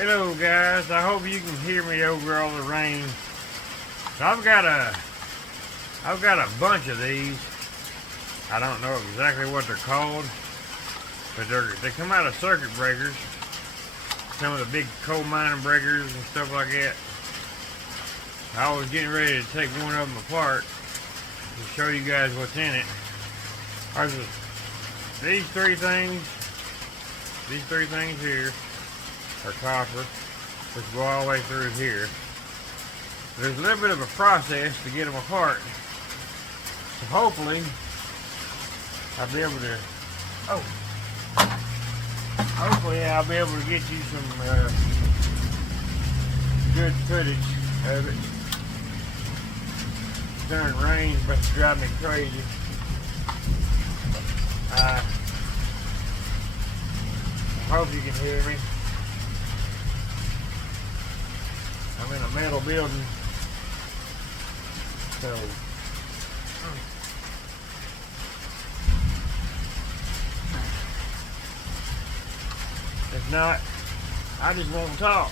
Hello guys, I hope you can hear me over all the rain. So I've got a bunch of these. I don't know exactly what they're called, but they come out of circuit breakers. Some of the big coal mining breakers and stuff like that. I was getting ready to take one of them apart to show you guys what's in it. These three things here are copper, which go all the way through here. There's a little bit of a process to get them apart. So hopefully I'll be able to get you some good footage of it. During rain, but it's driving me crazy. I hope you can hear me. I'm in a metal building, so if not, I just won't talk.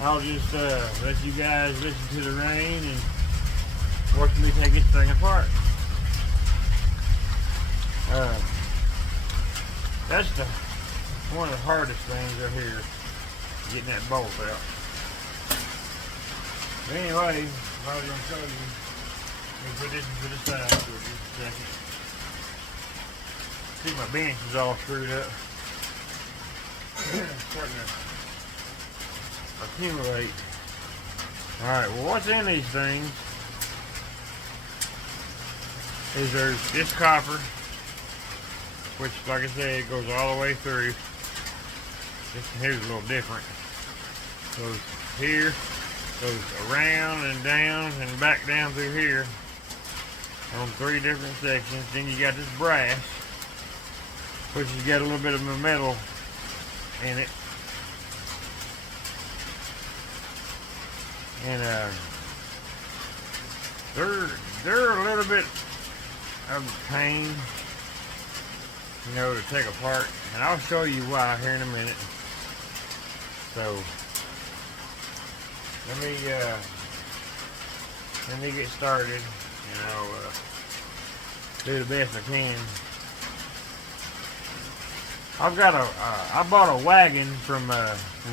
I'll just let you guys listen to the rain and watch me take this thing apart. That's one of the hardest things right here, getting that bolt out. But anyway, I was going to show you. Let me put this to the side for just a second. See, my bench is all screwed up. Starting to accumulate. Alright, well what's in these things is there's this copper, which like I said goes all the way through. This here's a little different. Goes here, goes around and down and back down through here on 3 different sections. Then you got this brass, which has got a little bit of metal in it. And they're a little bit of a pain, you know, to take apart, and I'll show you why here in a minute. So let me get started, and I'll do the best I can. I bought a wagon from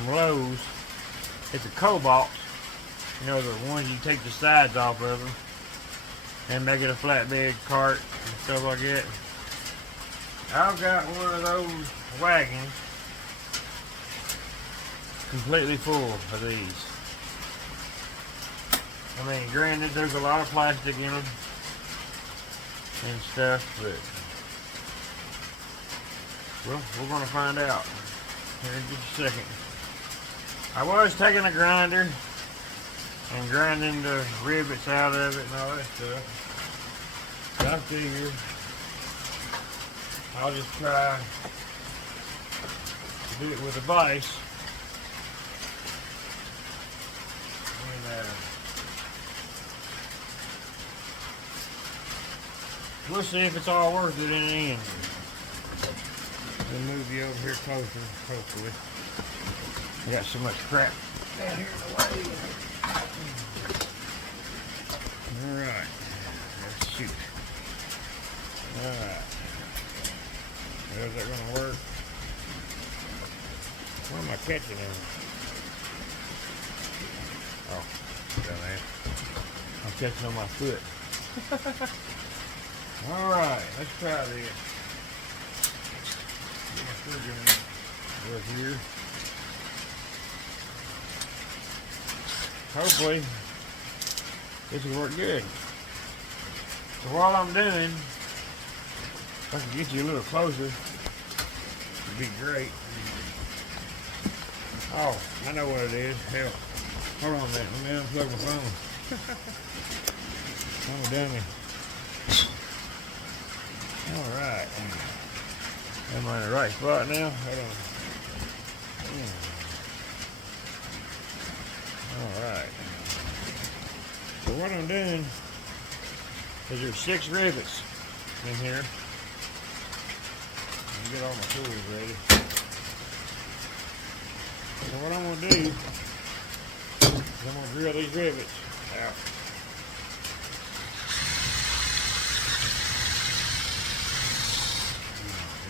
Lowe's. It's a cobalt. You know, the ones you take the sides off of them and make it a flatbed cart and stuff like that. I've got one of those wagons completely full of these. I mean, granted, there's a lot of plastic in them and stuff, but well, we're going to find out here in just a second. I was taking a grinder and grinding the rivets out of it and all that stuff. But I figure I'll just try to do it with a vise. And we'll see if it's all worth it in the end. Let me move you over here closer, hopefully. I got so much crap down here in the way. Alright. Let's shoot. Alright. How's that gonna work? Where am I catching him? Oh, down there. I'm catching on my foot. Alright, let's try this. Get my screwdriver over here. Hopefully this will work good. So while I'm doing, if I can get you a little closer, it'd be great. Oh, I know what it is. Hell, hold on a minute. Let me unplug my phone. I'm a dummy. Alright. Am I in the right spot now? Hold on. Alright. So what I'm doing is there's 6 rivets in here. Let me get all my tools ready. So what I'm going to do is I'm going to drill these rivets out.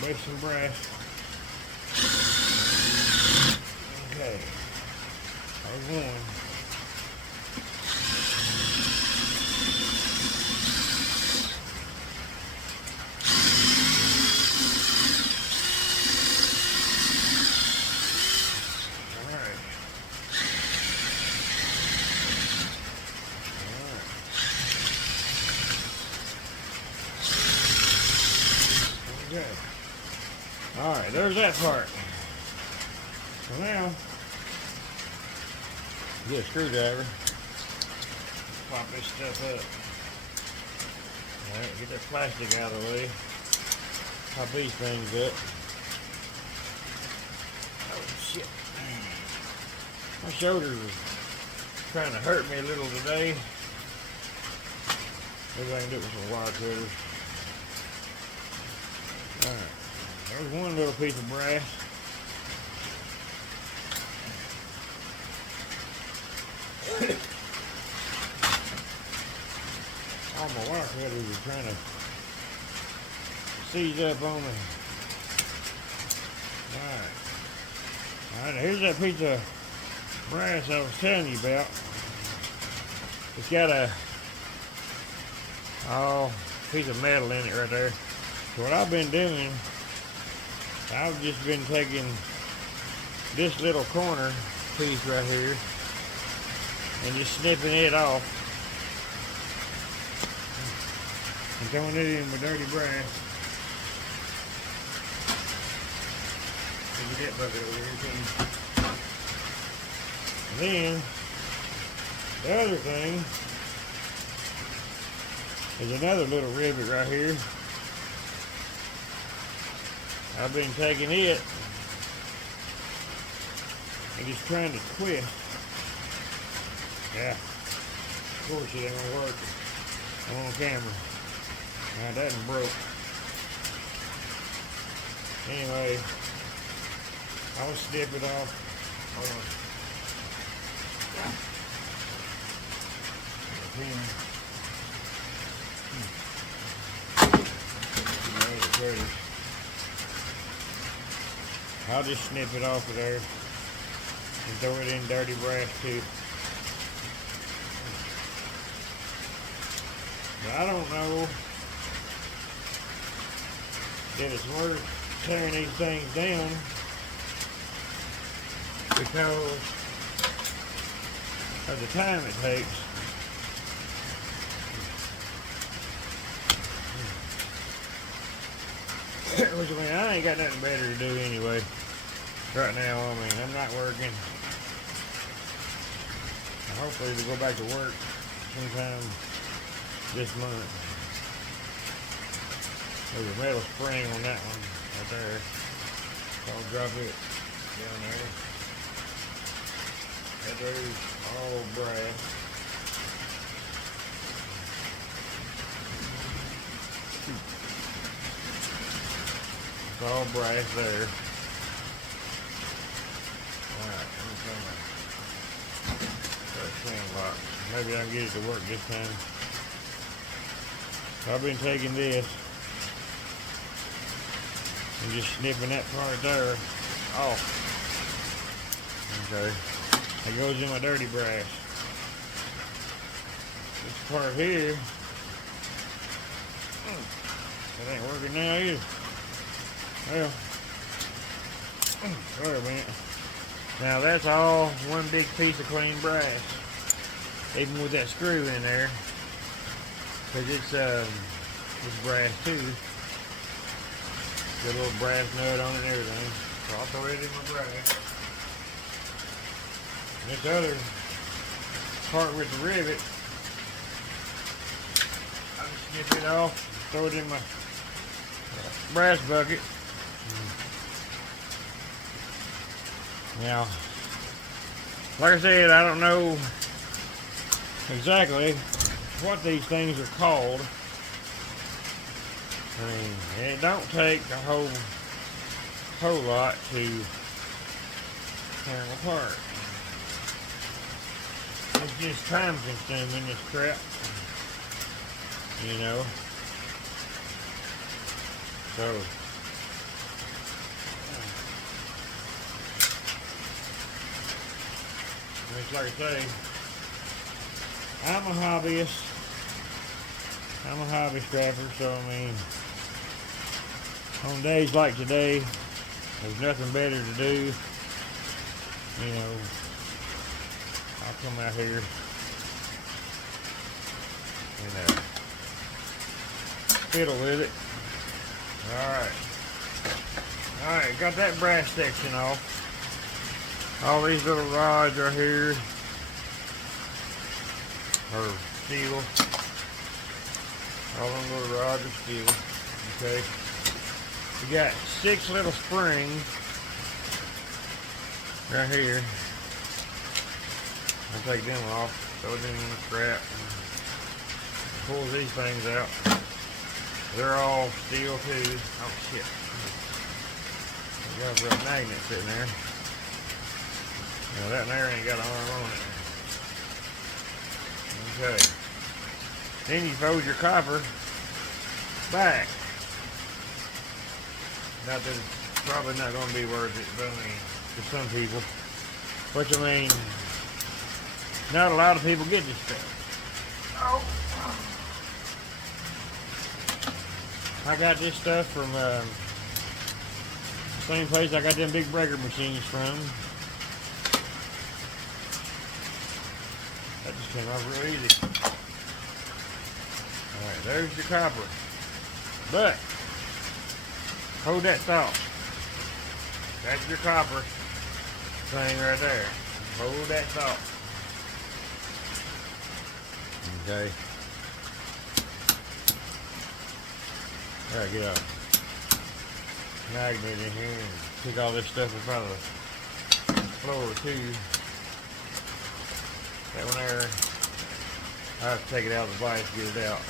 Make some brass. Okay. There's one. Okay. Alright, there's that part. So now, get a screwdriver. Pop this stuff up. Alright, get that plastic out of the way. Pop these things up. Oh shit. My shoulders are trying to hurt me a little today. Maybe I can do it with some wire cutters. Alright, there's one little piece of brass. All my wire cutters are trying to seize up on me. Alright, here's that piece of brass I was telling you about. It's got a piece of metal in it right there. So what I've been doing, I've just been taking this little corner piece right here and just snipping it off and throwing it in with dirty brass. Get that bucket over here. And then the other thing is another little rivet right here. I've been taking it and just trying to twist. Yeah, of course it ain't gonna work on camera. Now that one broke. Anyway, I'll snip it off. Hold on. I'll just snip it off of there and throw it in dirty brass too. But I don't know that it's worth tearing these things down because of the time it takes. Which, I mean, I ain't got nothing better to do anyway. Right now, I mean, I'm not working. Hopefully to go back to work sometime this month. There's a metal spring on that one right there. So I'll drop it down there. That there's all brass. It's all brass there. Alright, let me try my sand box. Maybe I can get it to work this time. So I've been taking this and just snipping that part there off. Okay. That goes in my dirty brass. This part here, that ain't working now either. Well, wait a minute. Now that's all one big piece of clean brass, even with that screw in there, because it's brass too. Got a little brass nut on it and everything. So I'll throw it in my brass. And this other part with the rivet, I just snip it off, throw it in my brass bucket. Now, like I said, I don't know exactly what these things are called. I mean, it don't take a whole lot to tear them apart. It's just time consuming, this crap. You know. So it's like I say, I'm a hobbyist. I'm a hobby scrapper, so I mean, on days like today, there's nothing better to do. You know, I'll come out here and fiddle with it. Alright, got that brass section off. All these little rods right here are steel. All them little rods are steel. Okay. We got 6 little springs right here. I'll take them off, throw them in the scrap, and pull these things out. They're all steel too. Oh shit. We got a real magnet sitting there. Now that there ain't got an arm on it. Okay. Then you fold your copper back. Not that it's probably not going to be worth it, but I mean, for some people. Which I mean, not a lot of people get this stuff. Oh. I got this stuff from the same place I got them big breaker machines from. That just came out real easy. Alright, there's your copper. But, hold that thought. That's your copper thing right there. Hold that thought. Okay. Alright, get a magnet in here and pick all this stuff up out of the floor too. That one there, I have to take it out of the vise to get it out.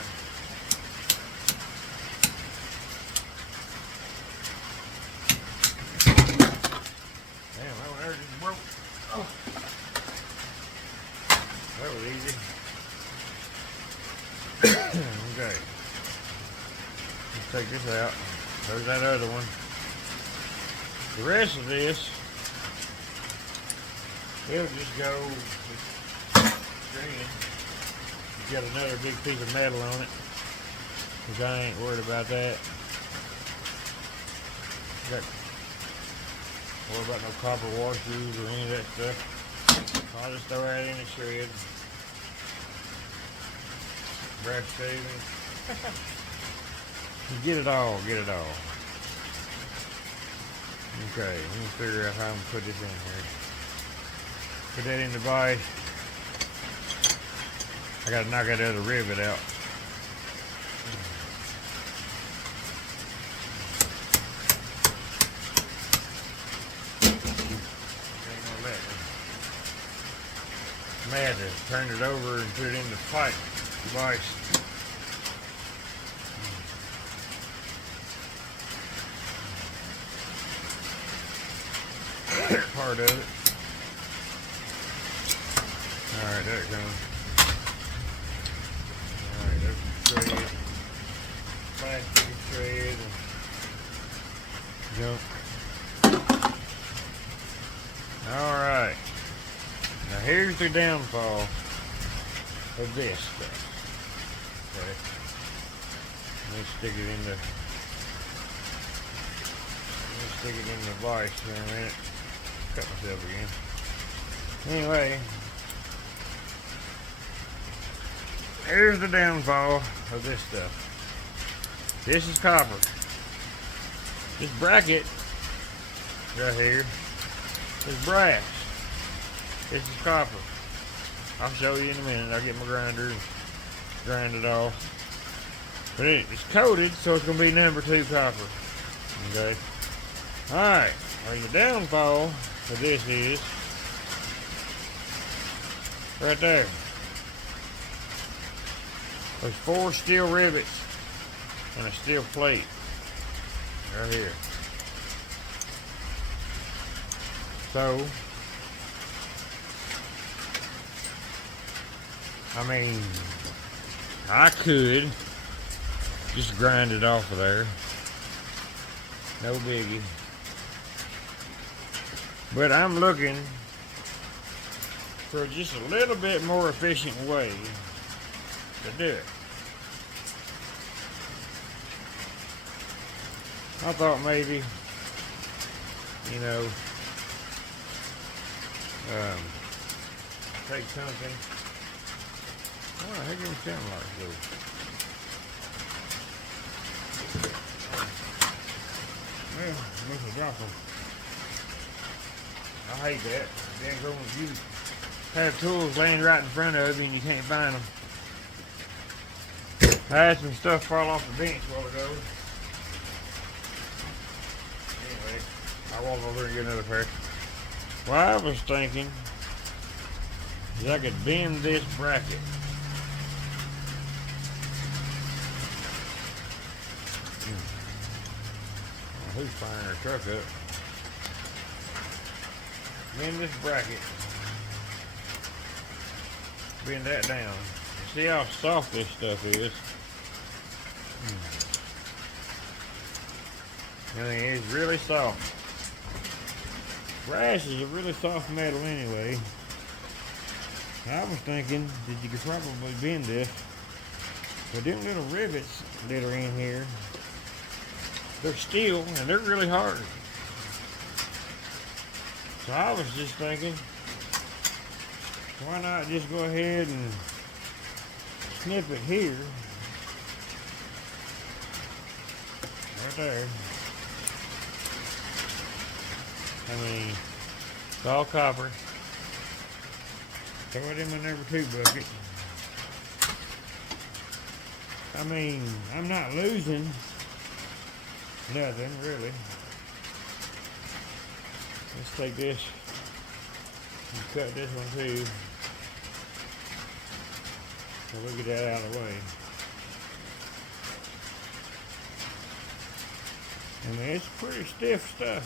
Damn, that one there just broke. Oh. That was easy. Okay. Let's take this out. There's that other one. The rest of this, it'll just go green. You got another big piece of metal on it, because I ain't worried about that. Got worry about no copper washers or any of that stuff. I'll just throw that in the shred. Brass shavings. You get it all, get it all. Okay, let me figure out how I'm gonna put this in here. Put that in the vise. I gotta knock that other rivet out. I'm mad to turn it over and put it in the pipe vise. Part of it. Alright, there it comes. Alright, there's the thread. Plastic thread and jump. Alright. Now here's the downfall of this stuff. Okay. Let me stick it in the vise for a minute. Cut myself again. Anyway, here's the downfall of this stuff. This is copper. This bracket right here is brass. This is copper. I'll show you in a minute. I'll get my grinder and grind it off. But it's coated, so it's going to be number 2 copper. Okay. Alright. Well, the downfall of this is right there. There's 4 steel rivets and a steel plate right here. So I mean, I could just grind it off of there. No biggie. But I'm looking for just a little bit more efficient way to do it. I thought maybe, you know, take something. Oh, how can sound like this? Well, must have dropped them. I hate that. Then go when you have tools laying right in front of you and you can't find them. I had some stuff fall off the bench a while ago. Anyway, I walk over and get another pair. What I was thinking is I could bend this bracket. Who's firing her truck up? Bend this bracket. Bend that down. See how soft this stuff is? I mean, it's really soft. Brass is a really soft metal anyway. I was thinking that you could probably bend this, but them little rivets that are in here, they're steel and they're really hard. So I was just thinking, why not just go ahead and snip it here, right there. I mean, it's all copper. Throw it in my number 2 bucket. I mean, I'm not losing nothing, really. Let's take this and cut this one too. So we'll get that out of the way. I mean, it's pretty stiff stuff.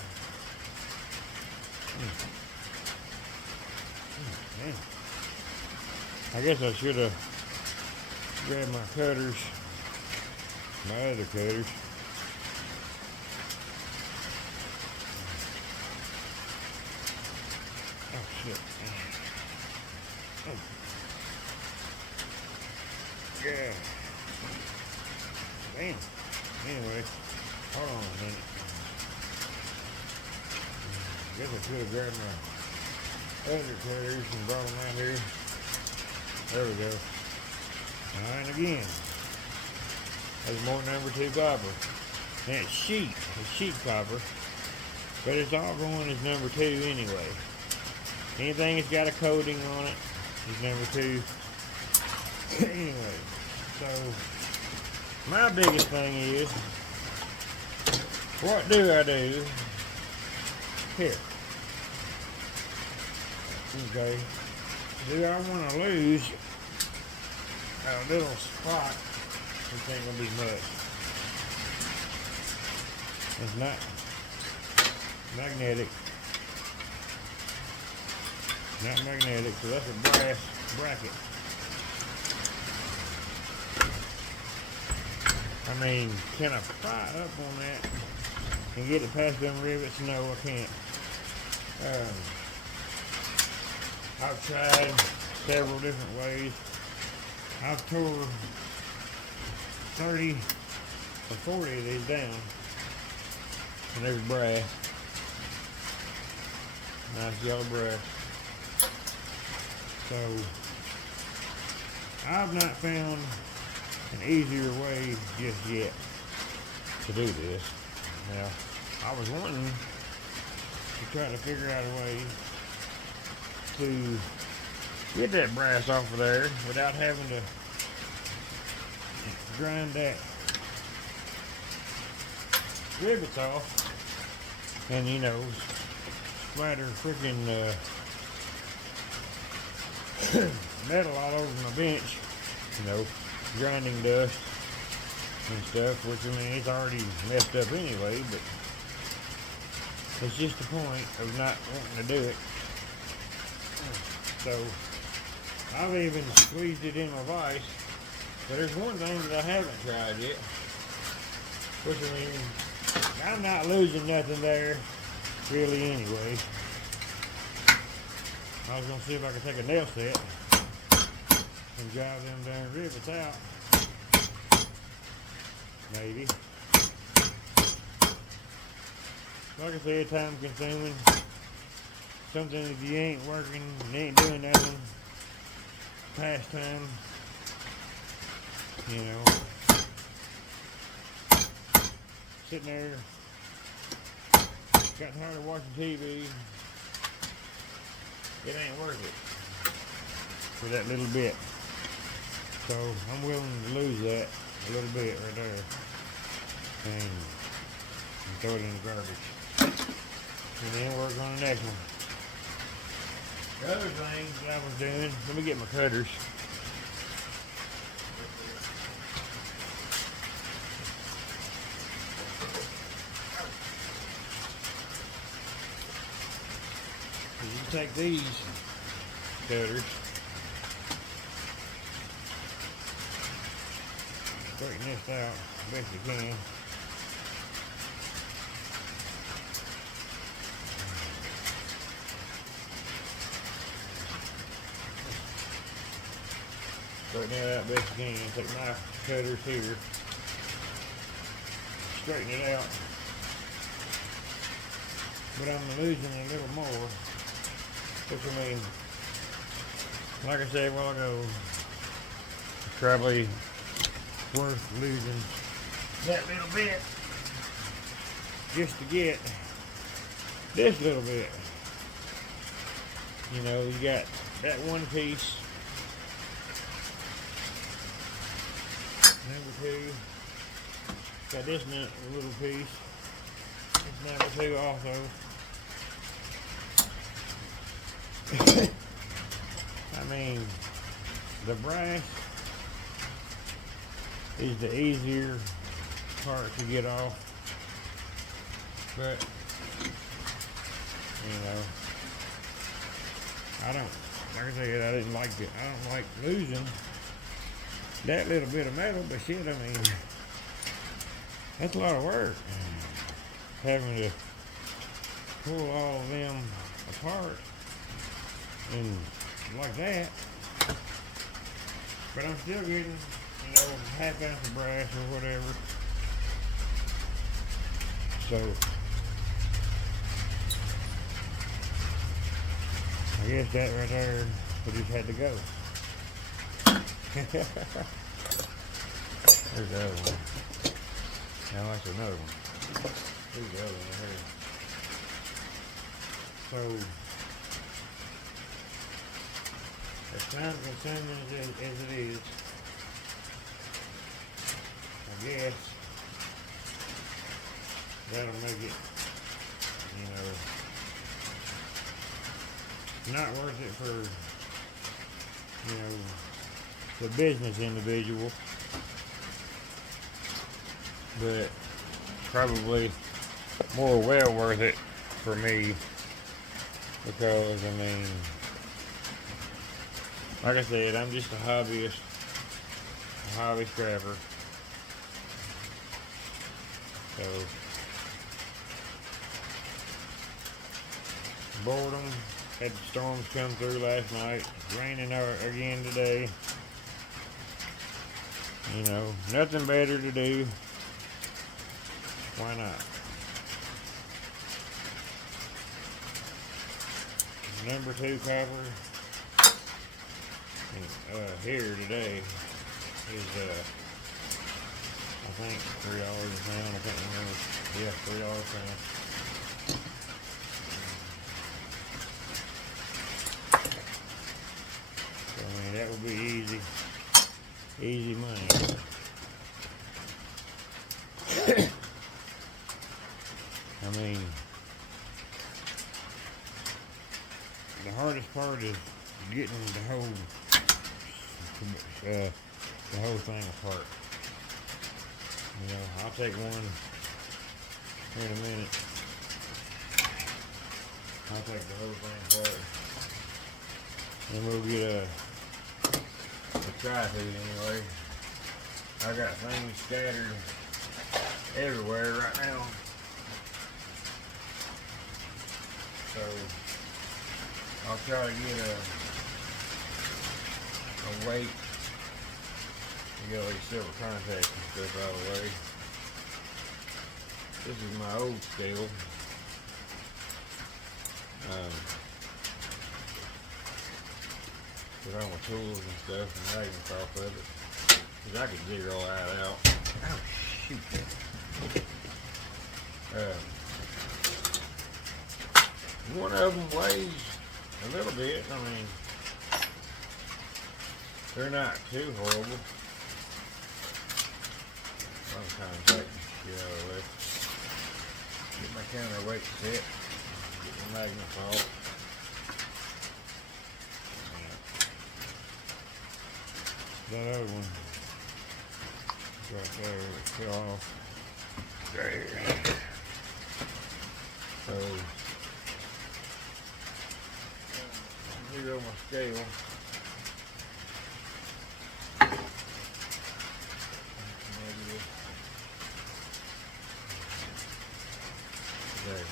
Man. I guess I should have grabbed my cutters, my other cutters. Oh shit. Oh. Yeah. Damn. Anyway, hold on a minute. I guess I should have grabbed my other cutters and brought them out here. There we go. Alright, again. That's more number 2 copper. And it's sheet copper. But it's all going as number 2 anyway. Anything that's got a coating on it is number 2. Anyway, so my biggest thing is, what do I do here? Okay, do I want to lose a little spot? This ain't gonna be much. It's not magnetic. Not magnetic, so that's a brass bracket. I mean, can I pry up on that and get it past them rivets? No, I can't. I've tried several different ways. I've tore 30 or 40 of these down, and there's brass. Nice yellow brass. So, I've not found an easier way just yet to do this. Now, I was wanting to try to figure out a way to get that brass off of there without having to grind that rivets off and, you know, splatter freaking metal all over my bench, you know, grinding dust and stuff, which I mean it's already messed up anyway, but it's just the point of not wanting to do it. So I've even squeezed it in my vise. But there's one thing that I haven't tried yet. Which I mean, I'm not losing nothing there, really anyway. I was gonna see if I could take a nail set and drive them darn rivets out. Maybe. Like I said, time consuming. Something if you ain't working and ain't doing nothing. Pastime. You know. Sitting there. Got tired of watching TV. It ain't worth it. For that little bit. So I'm willing to lose that a little bit right there. And throw it in the garbage. And then work on the next one. The other thing that I was doing, let me get my cutters. You take these cutters, straighten this out best you can. Straighten that out best you can. Take my cutters here, straighten it out. But I'm losing a little more. Which I mean, like I said a while ago, it's probably worth losing that little bit just to get this little bit. You know, you got that one piece. Number two, got this little piece. It's number two also. I mean, the brass is the easier part to get off, but you know, I don't, like I said, I didn't like it. I don't like losing that little bit of metal, but shit, I mean, that's a lot of work. Having to pull all of them apart and like that, but I'm still getting, you know, half ounce of brass or whatever. So I guess that right there, we just had to go. There's the other one. Now that's another one. Here's the other one right here. So as time consuming as it is, I guess that'll make it, you know, not worth it for, you know, the business individual, but probably more well worth it for me, because I mean, like I said, I'm just a hobbyist, a hobby scrapper. So boredom, had the storms come through last night, raining again today. You know, nothing better to do. Why not? Number 2 copper here today is I think $3 a pound. I can't remember. Yeah, $3 a pound. So, I mean, that would be easy money. I mean, the hardest part is getting the whole thing apart. You know, I'll take one here in a minute. I'll take the whole thing apart, and we'll get try to anyway. I got things scattered everywhere right now. So I'll try to get a weight to get all these silver contacts and stuff out of the way. This is my old scale. Put all my tools and stuff and magnets off of it. Cause I could zero all that out. Oh shoot. One of them weighs a little bit. I mean, they're not too horrible. Sometimes I can get out of the way. Get my counterweight set. Get my magnets off. That other one right there, it fell off. There. So, zero my scale. There.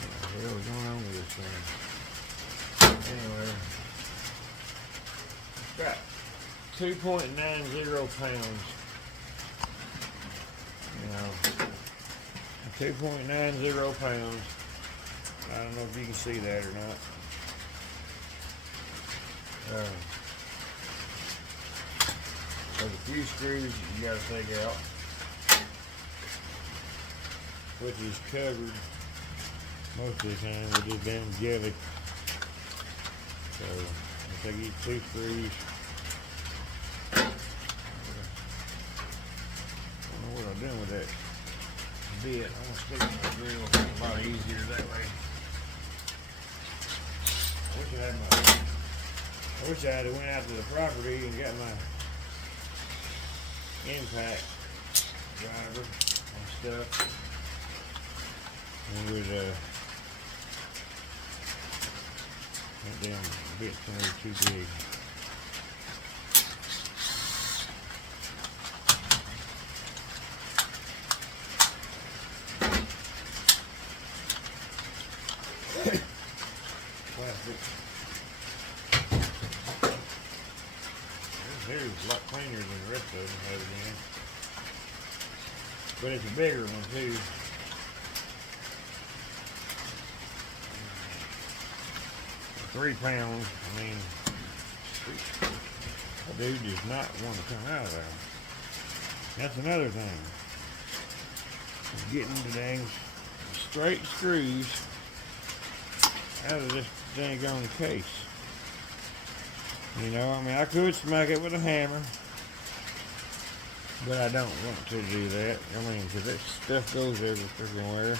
What the hell is going on with this thing? Anyway. Got 2.90 pounds. You know, 2.90 pounds. I don't know if you can see that or not. There's a few screws you gotta take out, which is covered most of the time with this damn jelly. So I'll take each 2 screws. I don't know what I'm doing with that bit. I'm gonna stick it in the drill. It's a lot easier that way. I wish I had went out to the property and got my impact driver and stuff. And would that damn bit's too big. Plastic. This here is a lot cleaner than the rest of them have been. But it's a bigger one too. 3 pounds, I mean, that dude does not want to come out of there. That's another thing. Getting the dang straight screws out of this dang on case. You know, I mean, I could smack it with a hammer, but I don't want to do that. I mean, because that stuff goes everywhere.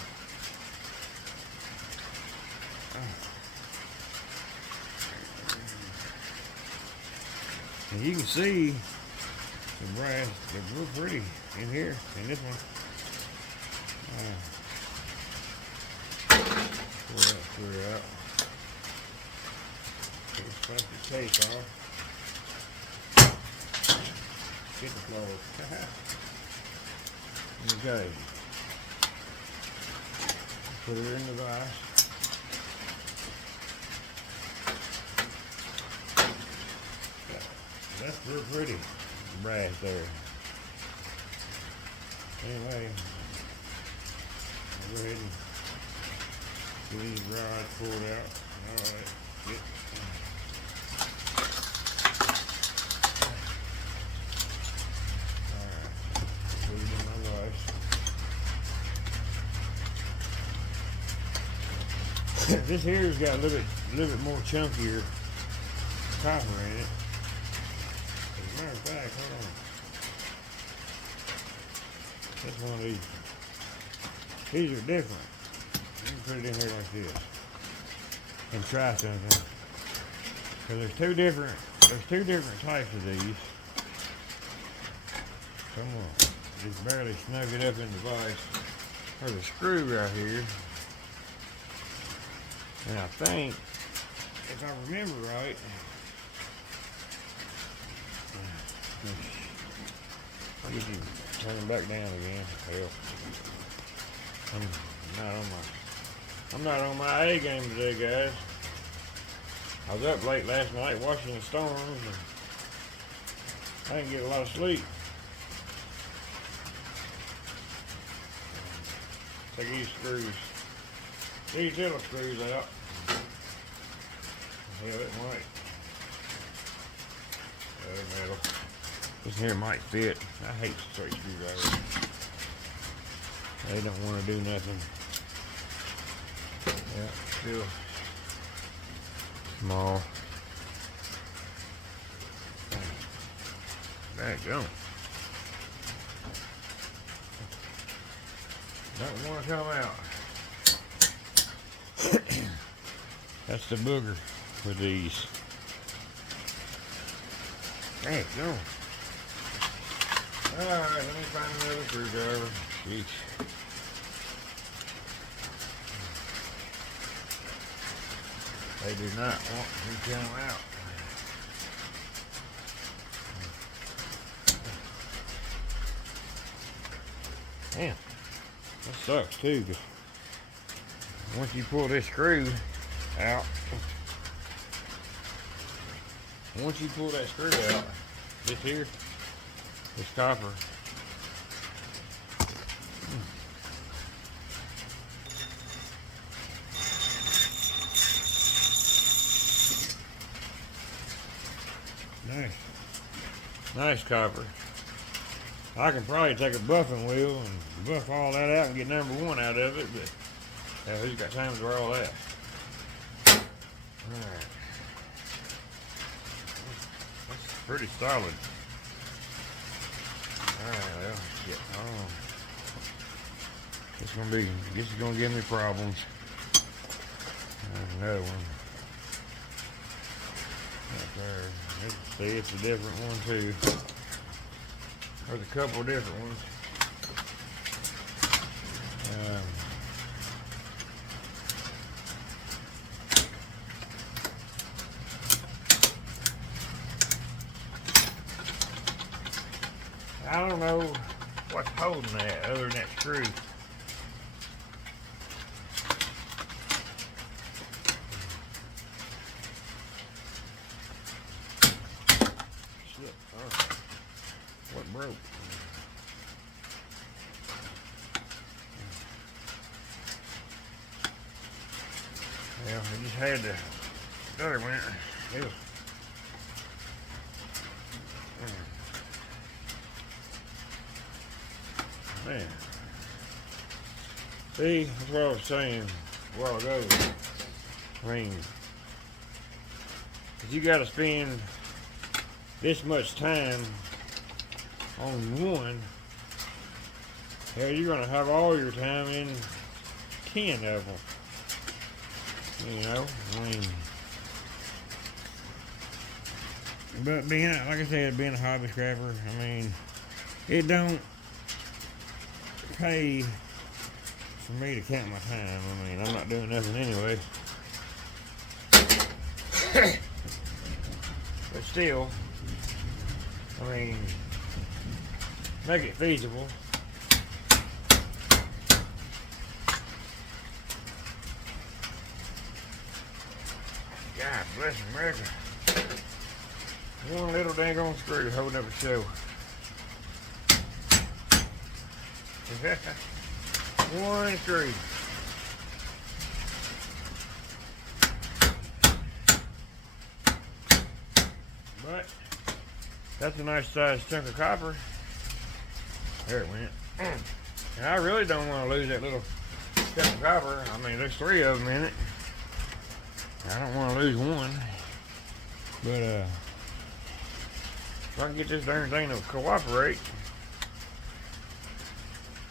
And you can see the brass, they're real pretty in here, in this one. Pull that screw out. Take this plastic case off. Get the floor. Okay. Put it in the vise. That's real pretty brass there. Anyway, I'll go ahead and get these rods pulled out. Alright, get. Alright, put it in my vise. This here's got a little bit more chunkier copper in it. Matter of fact, hold on. That's one of these. These are different. You can put it in here like this and try something. Cause there's two different types of these. Come on, just barely snug it up in the vise. There's a screw right here, and I think, if I remember right, I'll get you turning back down again. Hell, I'm not on my A game today, guys. I was up late last night watching the storms, and I didn't get a lot of sleep. Take these little screws out. Hell, it might. Metal. This here might fit. I hate straight screwdrivers. They don't want to do nothing. Yeah, still small. There you go. Don't want to come out. That's the booger with these. There you go. Alright, let me find another screwdriver. Jeez. They do not want to come out. Damn. That sucks too, 'cause once you pull this screw out, once you pull that screw out, this here, this copper, nice copper. I can probably take a buffing wheel and buff all that out and get number one out of it, but yeah, who's got time for all that? Alright. That's pretty solid. Alright, well, shit. Oh. This is gonna give me problems. There's another one. Right there. See, it's a different one too. There's a couple of different ones. I don't know what's holding that other than that screw. Shit. Oh. What broke? Yeah, I just had to. There it went. It was. Man. See, that's what I was saying a while ago. I mean, if you got to spend this much time on one, hell, you're going to have all your time in 10 of them. You know, I mean, but being, like I said, being a hobby scrapper, I mean, it don't pay for me to count my time. I mean, I'm not doing nothing anyway. But still, I mean, make it feasible. God bless America. One little dang on screw holding up a show. One screw. But that's a nice sized chunk of copper. There it went. And I really don't want to lose that little chunk of copper. I mean, there's 3 of them in it. I don't want to lose one. But if I can get this darn thing to cooperate,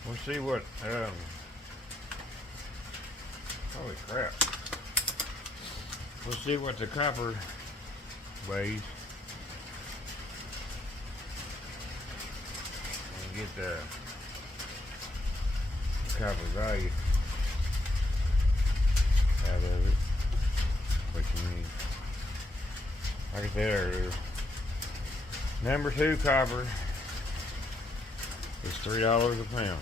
we'll see what, holy crap. We'll see what the copper weighs. And get the copper value out of it. What you mean? Like I said earlier, Number 2 copper is $3 a pound.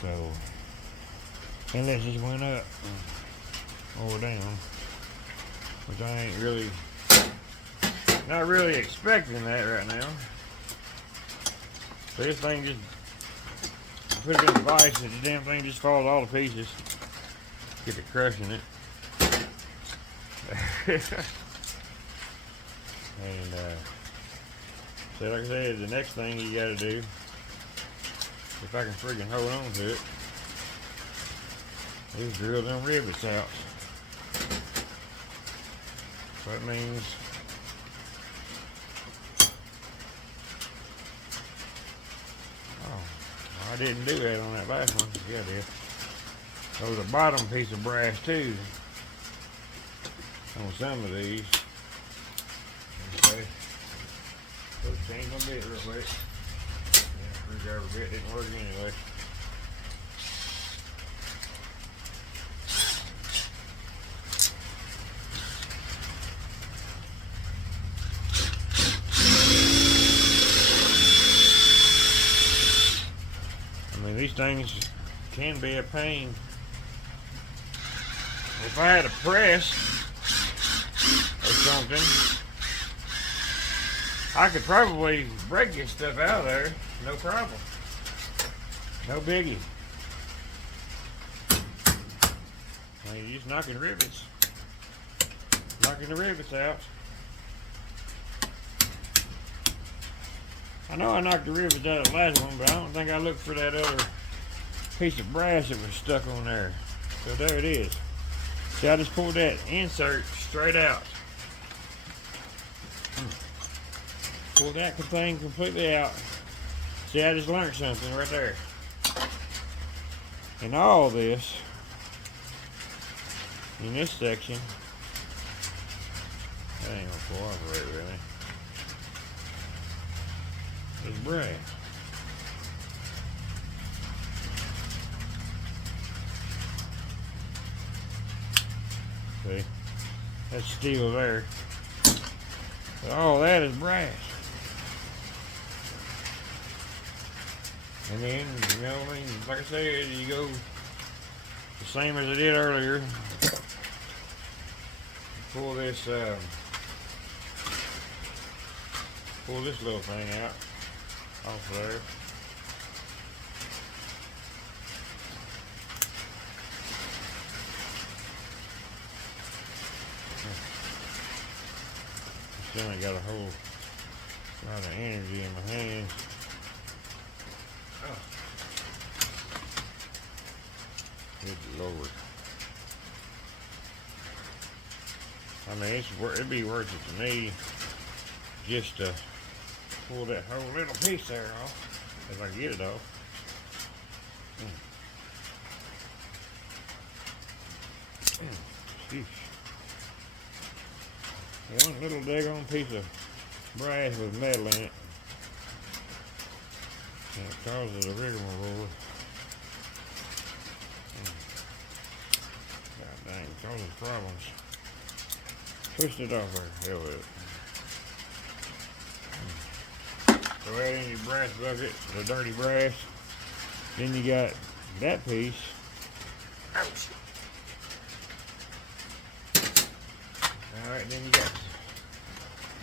So, unless it went up or down, which I ain't really, not really expecting that right now. So this thing just, put it in the vise and the damn thing just falls all to pieces. Get to crushing it. And so like I said, the next thing you gotta do, if I can freaking hold on to it, is drill them rivets out. So that means I didn't do that on that last one. Yeah, I did. There was a bottom piece of brass too on some of these. Okay. Let's change my bit real quick. Yeah, screwdriver bit didn't work anyway. I mean, these things can be a pain. If I had a press or something, I could probably break this stuff out of there, no problem. No biggie. I mean, you're just knocking rivets. Knocking the rivets out. I know I knocked the rivets out of the last one, but I don't think I looked for that other piece of brass that was stuck on there. So there it is. See, I just pulled that insert straight out. Pulled that thing completely out. See, I just learned something right there. And all this, in this section, that ain't gonna cooperate with me. It's brass. See, that's steel there. But all that is brass. And then, you know, I mean, like I said, you go the same as I did earlier. Pull this little thing out off there. Still ain't got a whole lot of energy in my hands. Oh. Good Lord. I mean, it'd be worth it to me just to pull that whole little piece there off, if I can get it off. Sheesh. One little daggone piece of brass with metal in it, and it causes a rigmarole. God dang, it causes problems. Twist it off there, hell with it. Throw that in your brass bucket, the dirty brass. Then you got that piece. Ouch. Alright, then you got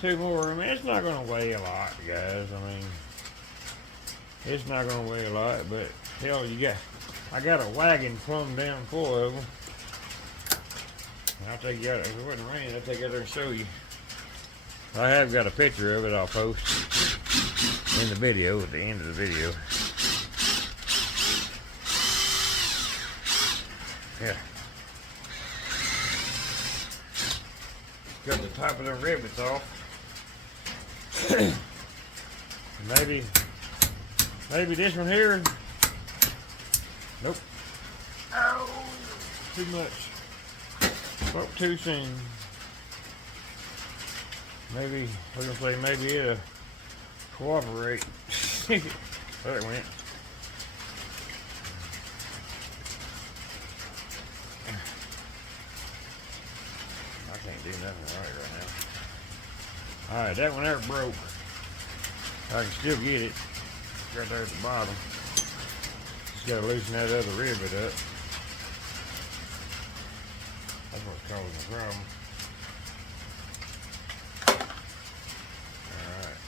2 more. I mean, it's not going to weigh a lot, guys. I mean, it's not going to weigh a lot, but hell, I got a wagon plumb down full of them. I'll take you out, if it wasn't raining, I'll take you out there and show you. I have got a picture of it I'll post in the video, at the end of the video. Yeah. Got the top of the rivets off. maybe this one here. Nope. Ow! Too much. Spoke too soon. Maybe, I was gonna say maybe it'll cooperate. There it went. I can't do nothing right now. Alright, that one there broke. I can still get it. Right there at the bottom. Just gotta loosen that other rivet up. That's what's causing the problem. Alright.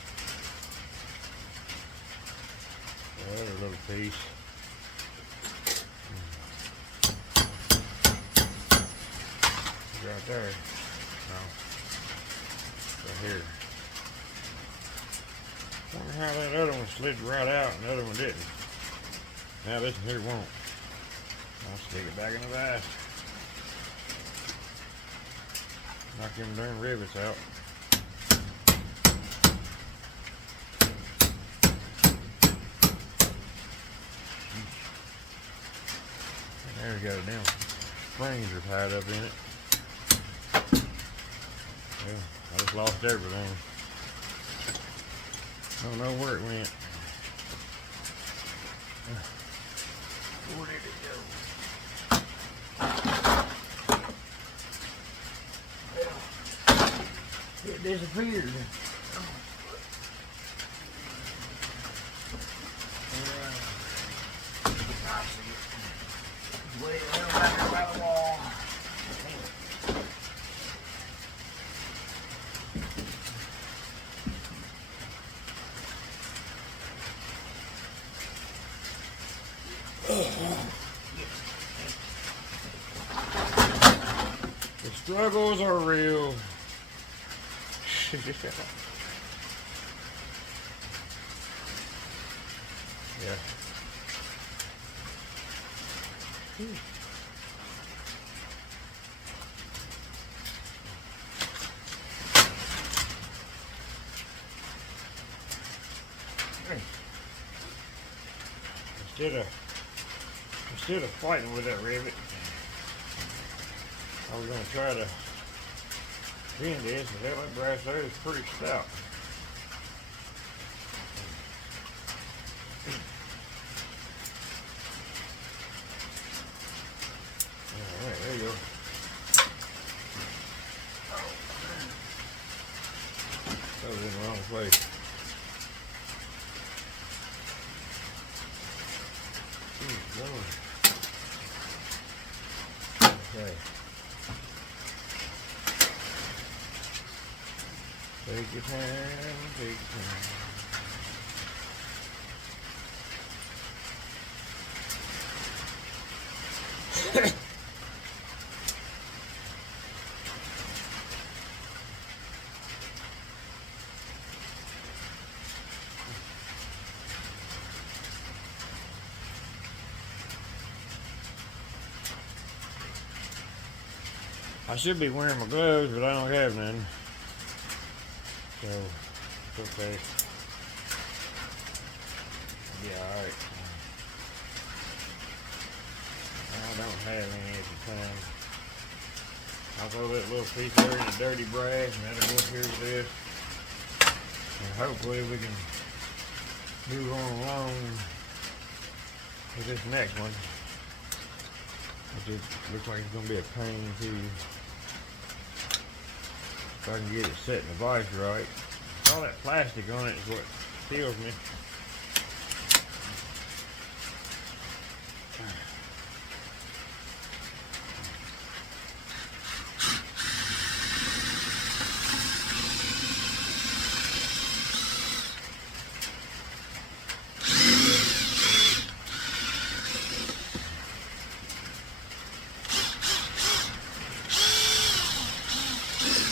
Another little piece. Right there. No. Right here. Wonder how that other one slid right out and the other one didn't. Now this one here won't. I'll stick it back in the vise. Knock them darn rivets out. There we go, damn springs are tied up in it. Yeah, I just lost everything. Don't know where it went. Where did it go? It disappeared. I see it. It's way around back there by the wall. The struggles are real. Yeah. Instead of fighting with that rivet, I was going to try to bend this, and that brass there is pretty stout. Alright, there you go. That was in the wrong place. Okay. Take your time, take your time. I should be wearing my gloves, but I don't have none. So, it's okay. Yeah, alright. I don't have any at the time. I'll throw that little piece there in the dirty brass, and that'll go up here with this. And hopefully we can move on along with this next one. It just looks like it's going to be a pain too. If I can get it set in the vise right. All that plastic on it is what kills me.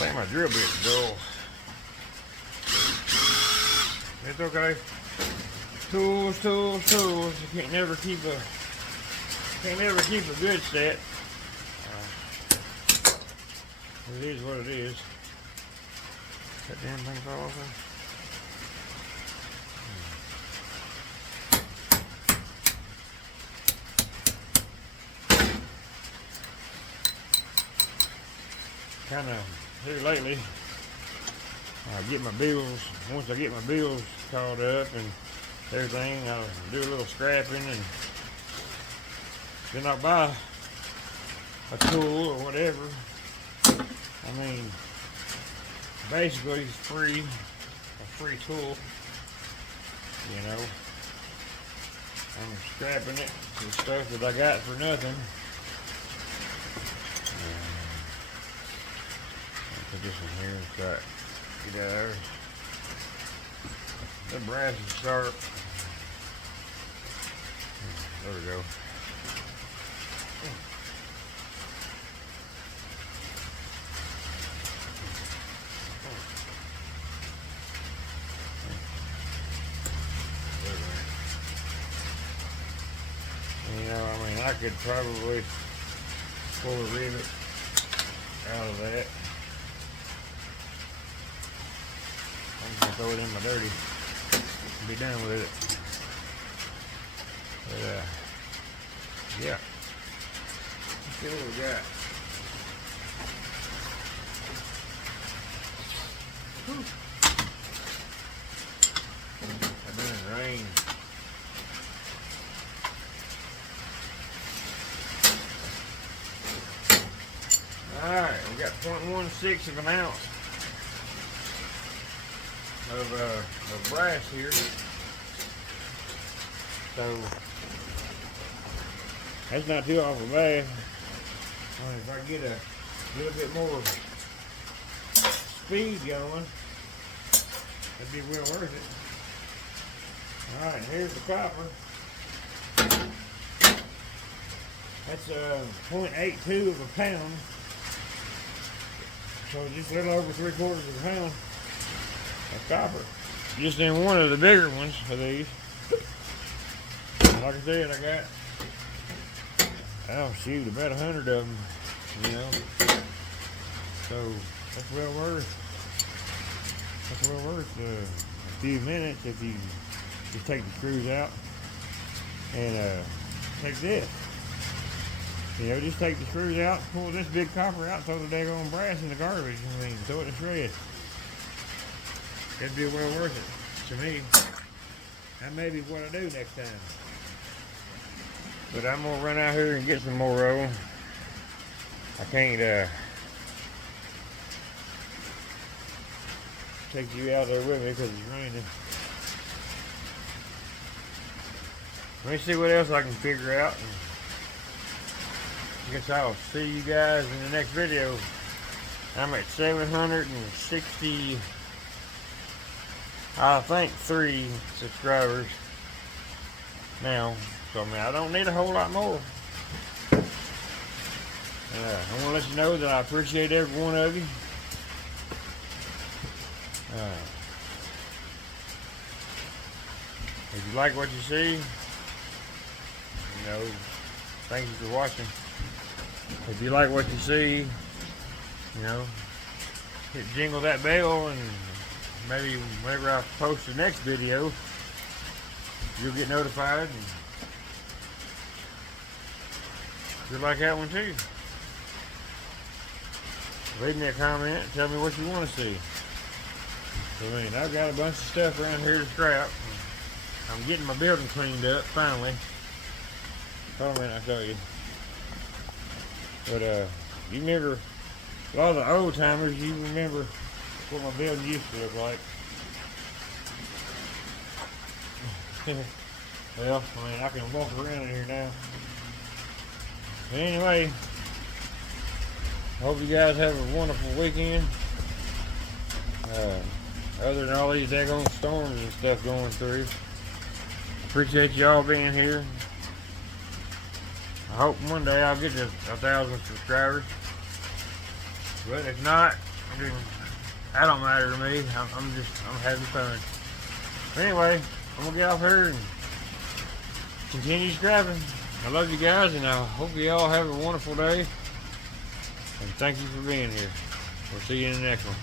I think my drill bit's dull. It's okay. Tools, tools, tools. You can't never keep a good set. It is what it is. That damn thing fell off there. Kind of here lately, I get my bills. Once I get my bills caught up and everything, I'll do a little scrapping, and then I'll buy a tool or whatever. I mean, basically it's free, a free tool, you know. I'm scrapping it for stuff that I got for nothing. I'll put this in here and try to get out of there. The brass is sharp. There we go. You know, I mean, I could probably pull a rivet out of that. I'm just gonna throw it in my dirty and be done with it. But, yeah. Let's see what we got. I've been in rain. Alright, we got 0.16 of an ounce of brass here. So that's not too awful bad. If I get a little bit more speed going, that'd be well worth it. Alright, here's the copper. That's 0.82 of a pound. So just a little over 3/4 of a pound of copper. Just in one of the bigger ones of these. Like I said, I got, oh shoot, about 100 of them, you know. So that's well worth a few minutes if you just take the screws out and take this. You know, just take the screws out, pull this big copper out, throw the daggone brass in the garbage. I mean, throw it in shreds. That'd be well worth it to me. That may be what I do next time. But I'm gonna run out here and get some more of them. I can't take you out there with me because it's raining. Let me see what else I can figure out. I guess I'll see you guys in the next video. I'm at 760, I think, 3 subscribers now. So I mean, I don't need a whole lot more. I want to let you know that I appreciate every one of you. If you like what you see, you know, thank you for watching. If you like what you see, you know, hit jingle that bell, and maybe whenever I post the next video, you'll get notified. And you'll like that one too. Leave me a comment and tell me what you want to see. I mean, I've got a bunch of stuff around here to scrap. I'm getting my building cleaned up finally. Hold on a minute, I'll show you. But you remember, a lot of the old timers, you remember what my building used to look like. Well, I mean, I can walk around in here now. But anyway, I hope you guys have a wonderful weekend. Other than all these daggone storms and stuff going through, appreciate y'all being here. I hope one day I'll get to 1,000 subscribers. But if not, then that don't matter to me. I'm having fun. But anyway, I'm gonna get off here and continue scrapping. I love you guys, and I hope you all have a wonderful day. And thank you for being here. We'll see you in the next one.